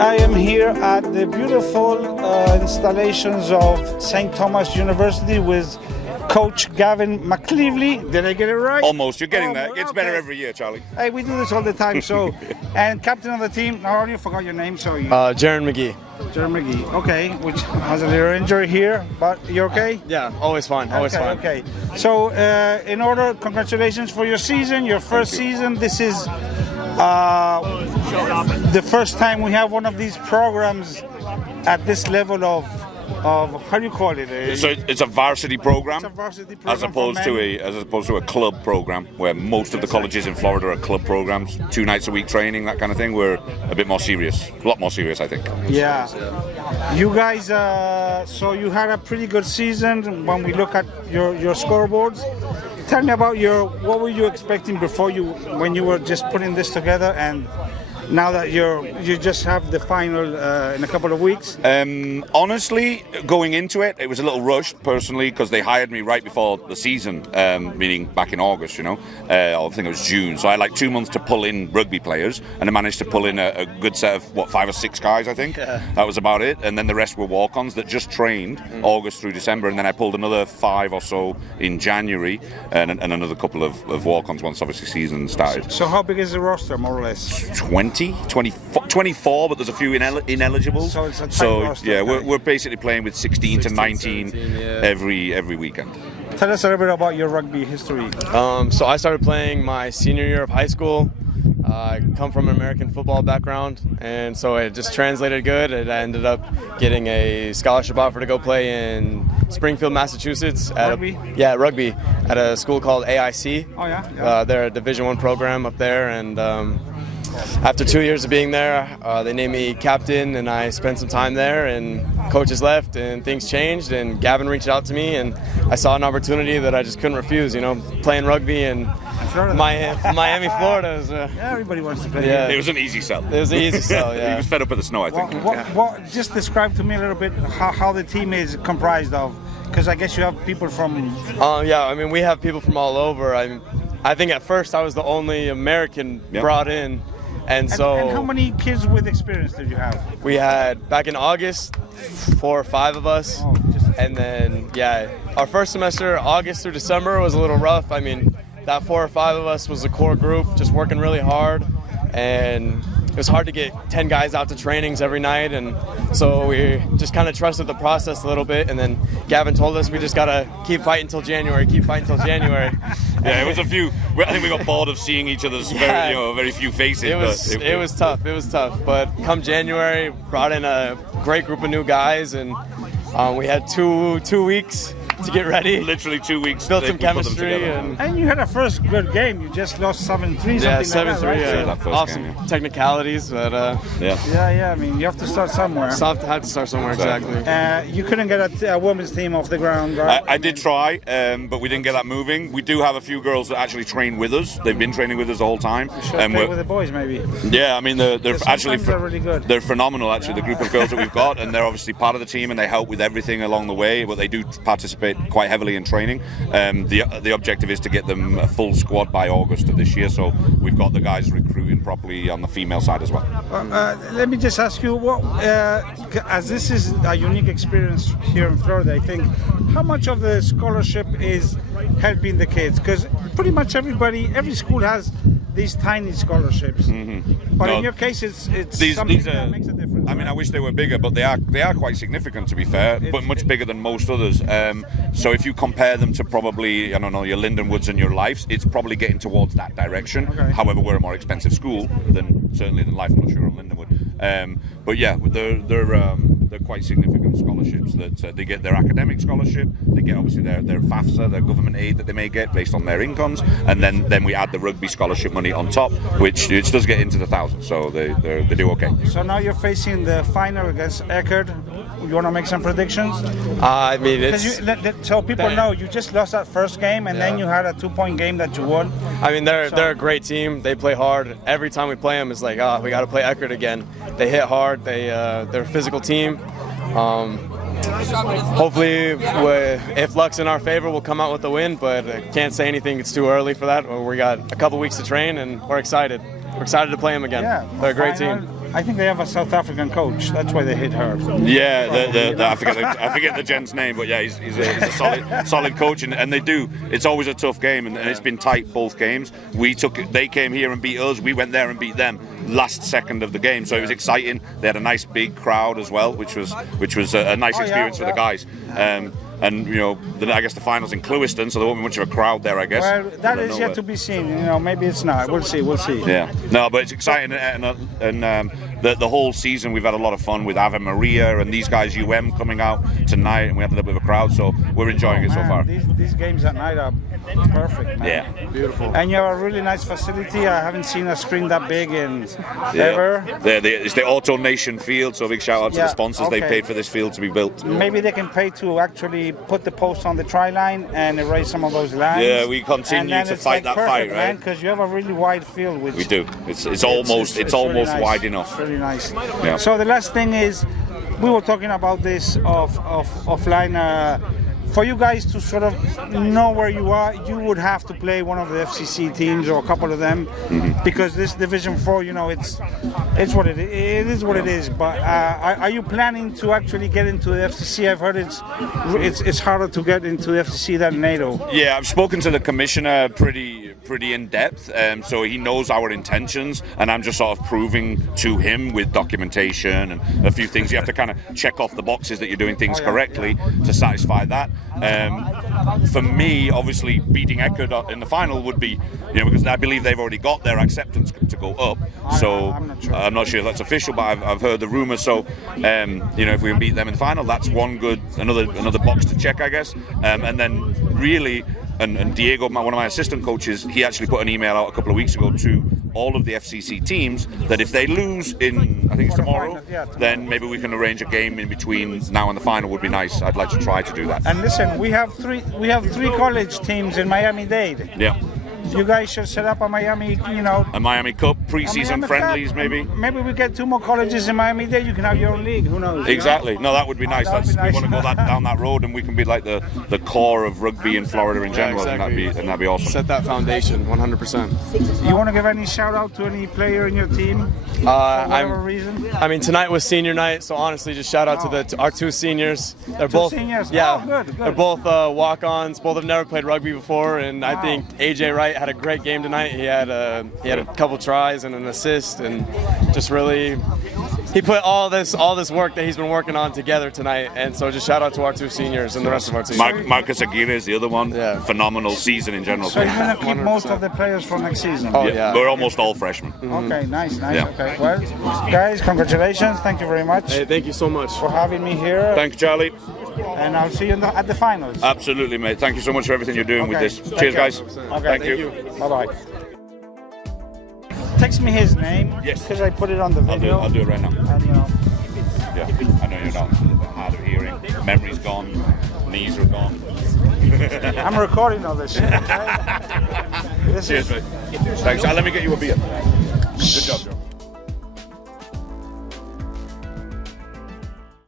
I am here at the beautiful installations of St. Thomas University with Coach Gavin McLeavely. Did I get it right? Almost. You're getting there. It's Okay. better every year, Charlie. Hey, we do this all the time. So, and captain of the team. I already forgot your name. So, Jaron McGee. Jeremy McGee. Okay, which has a little injury here, but you're okay. Yeah, always fine. Always fine. Okay. So, in order, congratulations for your season, your first season. This is the first time we have one of these programs at this level of how do you call it? So it's a varsity program, It's a varsity program as opposed to a club program, where most of the colleges in Florida are club programs, 2 nights a week training, that kind of thing. We're a bit more serious, a lot more serious, I think. Yeah. You guys, so you had a pretty good season when we look at your scoreboards. Tell me about what were you expecting before when you were just putting this together, and now that you just have the final in a couple of weeks? Honestly, going into it, it was a little rushed personally because they hired me right before the season, meaning back in August, I think it was June. So I had like 2 months to pull in rugby players, and I managed to pull in a good set of 5 or 6 guys, I think. Yeah. That was about it, and then the rest were walk-ons that just trained August through December, and then I pulled another 5 or so in January, and another couple of walk-ons once obviously season started. So how big is the roster, more or less? 24, but there's a few ineligibles. So it's a tight roster, yeah, okay. we're basically playing with 16 to 19 17, every weekend. Tell us a little bit about your rugby history. So I started playing my senior year of high school. I come from an American football background, and so it just translated good. And I ended up getting a scholarship offer to go play in Springfield, Massachusetts. Rugby? Rugby at a school called AIC. Oh yeah. They're a Division I program up there, and after 2 years of being there, they named me captain, and I spent some time there, and coaches left and things changed, and Gavin reached out to me, and I saw an opportunity that I just couldn't refuse, playing rugby in Florida. Miami, Florida. Yeah, everybody wants to play. Yeah. It was an easy sell. It was an easy sell, yeah. He was fed up with the snow, I think. What just describe to me a little bit how the team is comprised of, because I guess you have people from. We have people from all over. I think at first I was the only American brought in. And how many kids with experience did you have? We had, back in August, 4 or 5 of us. Oh, and then, our first semester, August through December, was a little rough. That 4 or 5 of us was a core group, just working really hard. And it was hard to get 10 guys out to trainings every night. And so we just kind of trusted the process a little bit. And then Gavin told us we just got to keep fighting until January. Yeah, it was a few. I think we got bored of seeing each other's very few faces. It was tough. But come January, brought in a great group of new guys, and we had two weeks to get ready. Literally 2 weeks. Built some we put them chemistry, together. And you had a first good game. You just lost 7-3. Yeah, something like 7-3. that, right? Yeah, that first off game, some technicalities, but Yeah. I mean, you have to start somewhere. had to start somewhere. Exactly. You couldn't get a women's team off the ground, right? I did try, but we didn't get that moving. We do have a few girls that actually train with us. They've been training with us the whole time. You should play with the boys, maybe. Yeah, they're actually they're really good. They're phenomenal, actually. The group of girls that we've got, and they're obviously part of the team, and they help with everything along the way. But they do participate quite heavily in training. The objective is to get them a full squad by August of this year. So we've got the guys recruiting properly on the female side as well. Let me just ask you, as this is a unique experience here in Florida, I think, how much of the scholarship is helping the kids? Because pretty much every school has these tiny scholarships. Mm-hmm. But in your case, it's something that makes a difference. I wish they were bigger, but they are quite significant, to be fair, but much bigger than most others. So if you compare them to probably, your Lindenwoods and your Lifes, it's probably getting towards that direction. Okay. However, we're a more expensive school than Life. I'm not sure on Lindenwood. But yeah, they're quite significant scholarships that they get their academic scholarship, they get obviously their FAFSA, their government aid that they may get based on their incomes, and then we add the rugby scholarship money on top, which it does get into the thousands, so they do okay. So now you're facing the final against Eckerd. You want to make some predictions? So people know you just lost that first game, and then you had a 2-point game that you won. They're a great team. They play hard. Every time we play them, it's like, we got to play Eckerd again. They hit hard. They're a physical team. Hopefully, if luck's in our favor, we'll come out with the win, but I can't say anything. It's too early for that. We got a couple weeks to train, and we're excited. We're excited to play them again. Yeah, they're a great team. I think they have a South African coach. That's why they hit her. Yeah, I forget the gent's name, but yeah, he's a solid coach, and they do. It's always a tough game, and it's been tight both games. They came here and beat us. We went there and beat them last second of the game, so it was exciting. They had a nice big crowd as well, which was a nice experience for the guys. And you know, I guess the finals in Clewiston, so there won't be much of a crowd there, I guess. Well, that is yet to be seen. You know, maybe it's not. We'll see. Yeah, no, but it's exciting, and the whole season we've had a lot of fun with Ave Maria and these guys coming out tonight, and we have a little bit of a crowd, so we're enjoying it so far. These games at night are perfect, man. Yeah, beautiful. And you have a really nice facility. I haven't seen a screen that big in ever. It's the Auto Nation field, so a big shout out to the sponsors. They paid for this field to be built. Maybe they can pay to actually put the post on the try line and erase some of those lines. Yeah, we continue to fight that fight, right? Because you have a really wide field. We do. It's almost really nice. wide enough. It's really nice. Yeah. So the last thing is, we were talking about this offline. For you guys to sort of know where you are, you would have to play one of the FCC teams or a couple of them, because this Division 4, you know, it's what it is. It is what it is. But are you planning to actually get into the FCC? I've heard it's harder to get into the FCC than NATO. Yeah, I've spoken to the commissioner pretty in depth, so he knows our intentions, and I'm just sort of proving to him with documentation and a few things. You have to kind of check off the boxes that you're doing things correctly to satisfy that. For me, obviously, beating Ecuador in the final would be, you know, because I believe they've already got their acceptance to go up. So I'm not sure if that's official, but I've heard the rumor. So you know, if we can beat them in the final, that's another box to check, I guess. And then really. And Diego, one of my assistant coaches, he actually put an email out a couple of weeks ago to all of the FCC teams that if they lose in, I think it's tomorrow, then maybe we can arrange a game in between now and the final. Would be nice. I'd like to try to do that. And listen, we have three college teams in Miami-Dade. Yeah. You guys should set up a Miami, you know, a Miami Cup preseason friendlies, maybe. Maybe we get 2 more colleges in Miami-Dade. You can have your own league. Who knows? Exactly. No, that would be nice. That would be nice. We want to go down that road, and we can be like the core of rugby in Florida in general, exactly. and that'd be awesome. Set that foundation, 100%. You want to give any shout out to any player in your team? For whatever reason? I mean, tonight was senior night, so honestly, just shout out to our 2 seniors. They're both seniors. Yeah, good. They're both walk-ons. Both have never played rugby before, and I think AJ Wright had a great game tonight. He had a couple tries and an assist, and just really he put all this work that he's been working on together tonight. And so just shout out to our 2 seniors and the rest of our team. Marcus Aguirre is the other one. Yeah. Phenomenal season in general. So you're going to keep most of the players for next season? Oh yeah. We're almost all freshmen. Okay, nice. Yeah. Okay, well, guys, congratulations. Thank you very much. Hey, thank you so much for having me here. Thank you, Charlie. And I'll see you at the finals. Absolutely, mate. Thank you so much for everything you're doing with this. Cheers, guys. Okay, Thank you. Bye-bye. Text me his name. Yes. Because I put it on the video. I'll do it right now. And, you know. Yeah, I know you're not a little bit hard of hearing. Memory's gone. Knees are gone. I'm recording all this shit. Okay? Cheers, mate. Thanks. Let me get you a beer. Good job, Joe.